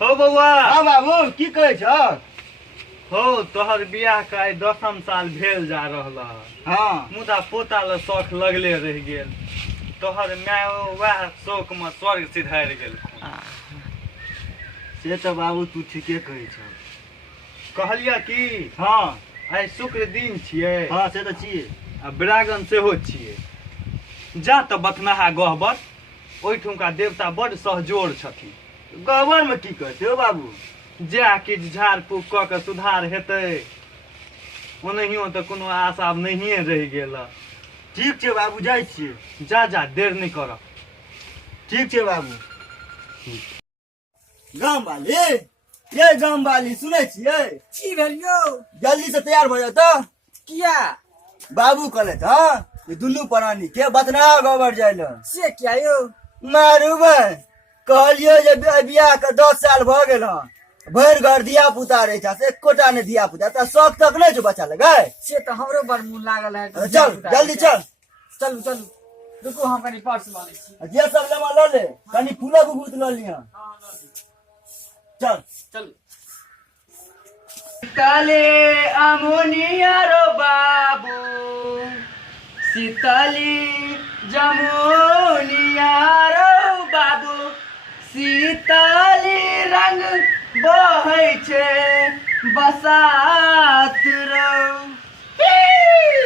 हो बउआ। हाँ बाबू की कहै छ? हो तोहर बियाह का 10म साल भेल जा रहल। हाँ मुदा पोता ल शौक लगले रह गेल। तोहर माय वह शौक में स्वर्ग सिधार गेल। से तो बाबू तू ठीके कहै छ। कहलिया कि हाँ आइ शुक्र दिन छियै। हाँ से तो छियै। आ बिरागन सेहो छियै। जा तऽ बथनाहा गहबर ओहिठुमका देवता बड़ सहजोर छथिन। गहबर में की करते हो बाबू? जा किछु झाड़ फूक कऽ के सुधार हेतै। ओनाहियो तऽ कोनो आशा आब नहिए रहि गेल। ठीक छै बाबू, जाइ छियै। जा जा देर नहीं कर। ठीक छै बाबू। गाम वाली, ये गाम वाली सुनै छियै? की भेल यौ? जल्दी से तैयार भऽ जाओ। किया? बाबू कहले था कि दुनू प्राणी के बतना गोबर जाइल। से क्या यौ? मारू बे कहलियो जे बियाह के 10 साल भ गेल हँ। भर घर दिया पुता रहे छ, से एकोटा ने दिया पुता। त शौक तक नहीं जो बच्चा लगे। से तो हमरो बड़ मुंह लागल है। चल जल्दी चल। चलू चलू, रुको हम कनी पर्स ल लै छी। जे सब लेमा ल ले, कनी फूलो गुगुत ल लिया। चल चलू। शीतले अमोनिया रो बाबू, शीतली जमुनिया रो बाबू, शीतली रंग बहै छे बसात रो।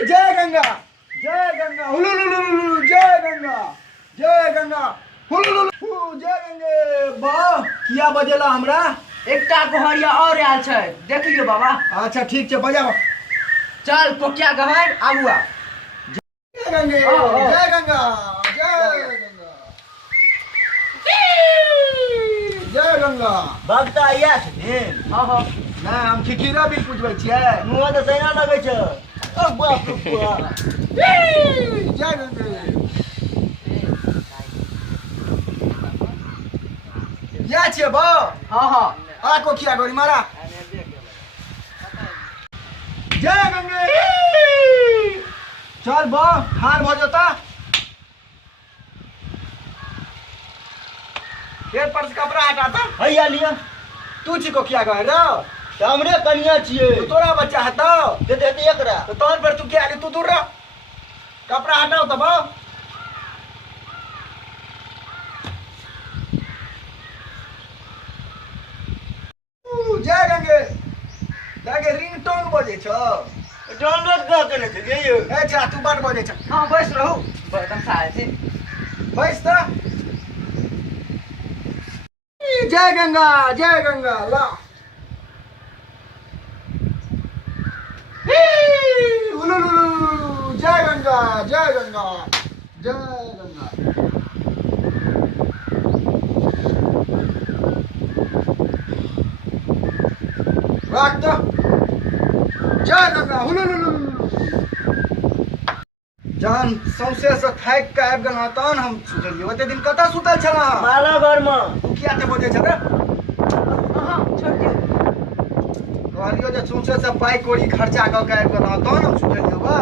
जय गंगा, जय गंगा, हुलुलुलुलु, जय गंगा, जय गंगा, हुलुलुलु, जय गंगे। वाह, किया बजेला हमरा? एकटा गोहरिया और आयल छै, देखियो बाबा। अच्छा ठीक छै, बजाबो। चल पोकिया गहर आबुआ। जय गंगे, जय गंगा, जय गंगा, जय गंगा। भक्ता आया छथिन? हां हां। ना हम खिखीरा भी पूछबै छियै। मुंह तऽ सैना लगै छै। ओ बाप रे बाप। जय गंगे। या छियै बा? हां हां। आ कोखिया गोरी मारा। जय गंगे। चल बा, ठार भ जाता। पेट पर से कपड़ा हटाता। हैया लिया। तू छी कोखिया गहर रो? हमरे कनिया छियै। तो तोरा बच्चा हतो? दे दे एकरा। तो तोहन पर तू क्या तू दूर रह। कपड़ा हटाओ तब। जय गंगे। जाके रिंगटोन बजे छ। डाउनलोड कर देने छै ये। ए जा तू बड़ बजे छ। हां बैस रहू। बर्तन साए छी। बैस त। जय गंगा, जय गंगा। ला उलुलुलु, जय गंगा, जय गंगा, जय गंगा। राख दो। जय गंगा, हुलुलुलु। जान सौसे से थाक के आबि गेल तहन हम सुतलियै। ओते दिन कतऽ सुतल छला? माला घर में। तू किया ते बजे छ रे? हां छोड़ दियो। कहलियो जे सौसे से पाई कौड़ी खर्चा क के आबि गेल तहन हम सुतलियै बा।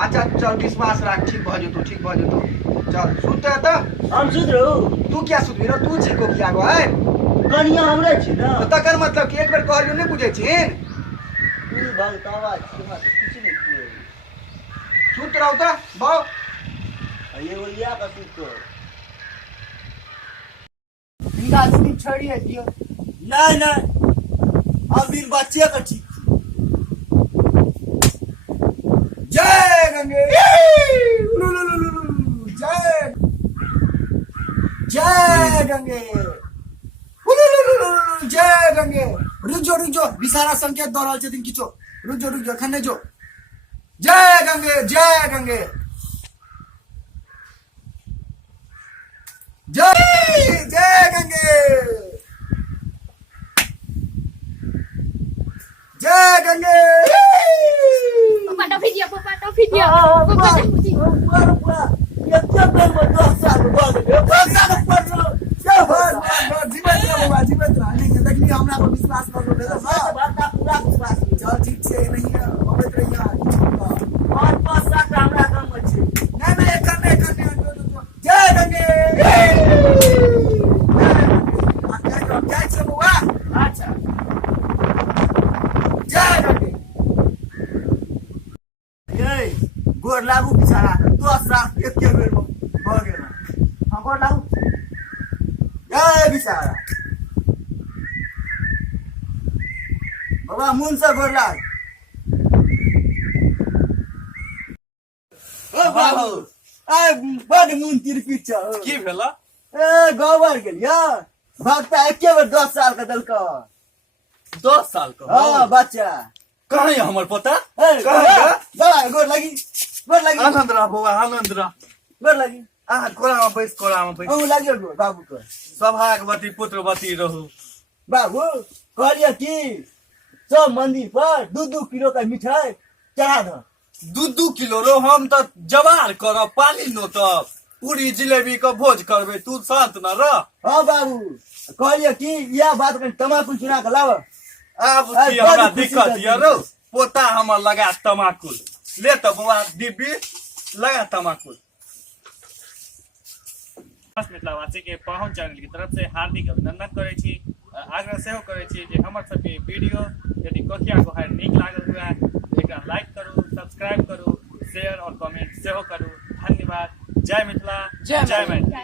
अच्छा चल विश्वास राख, ठीक भ जेतौ, ठीक भ जेतौ। चल सुत त। हम सुत रहू। तू क्या सुतबी रे? तू छी को किया गो है? कनिया हमरे छी ना। तो तकर मतलब कि एक बेर कहलियो नहीं बुझै छिन? तू भगतावा छी, मत कुछ नहीं कुए। सुत रहू त बा। ये ओलिया का सुत। इनका दिन छोड़िए दियो। नहीं नहीं, हम बिन बच्चे का ठीक। जय गंगे। जय जय गंगे। जय गंगे। रुक जो विसारा संकेत दऽ रहल छथिन किछो। रुक जो एखन नहीं जो। जय गंगे, जय गंगे, जय जय गंगे, जय Gange. Papa dah video, Papa dah video. Papa dah video. हमरा पर विश्वास कर लो। पूरा विश्वास। चल ठीक छै, नहीं अबैत रहिया। और 5-7 हमरा काम छै। नहीं एखन जय गंगे। आ क्या छै बउआ? गोर लागू जय बिचारा बाबा मुन से गोर लाग ओ बाबू आय बड़ मुन तिरपिट छ की भेला ए गोबर गेलिया भक्ता एके बेर 10 साल का दल का 10 साल का हां बच्चा कहाँ है हमर पोता ए बाबा गोर लगी आनंद रह बौआ आनंद रह गोर लगी कोरामा बैस औ लाग्यो गोर बाबू को सौभाग्यवती पुत्रवती रहू बाबू कहलिए कि सब मंदिर पर 2-2 किलो का मिठाई चढ़ा दो 2 किलो रो हम तो जवार कर पाली नो तब पूरी जिलेबी का भोज करबे तू शांत न रह हाँ बाबू कहलिए कि यह बात कर तमाकुल चुना के लाओ अब अरे की हमरा बड़ी खुशी दिक्कत कर ये रो पोता हमर लगा तमाकुल ले तो बुआ डिब्बी लगा तमाकुल मिथिलावासी के पहुंच चैनल की तरफ से हार्दिक अभिनंदन करे छी आग्रह सेहो करे छी जे हमर सबके वीडियो यदि कखिया को है नीक लागल हुआ एकरा लाइक करू सब्सक्राइब करू शेयर और कमेंट सेहो करू धन्यवाद जय मिथिला जय मैथिली।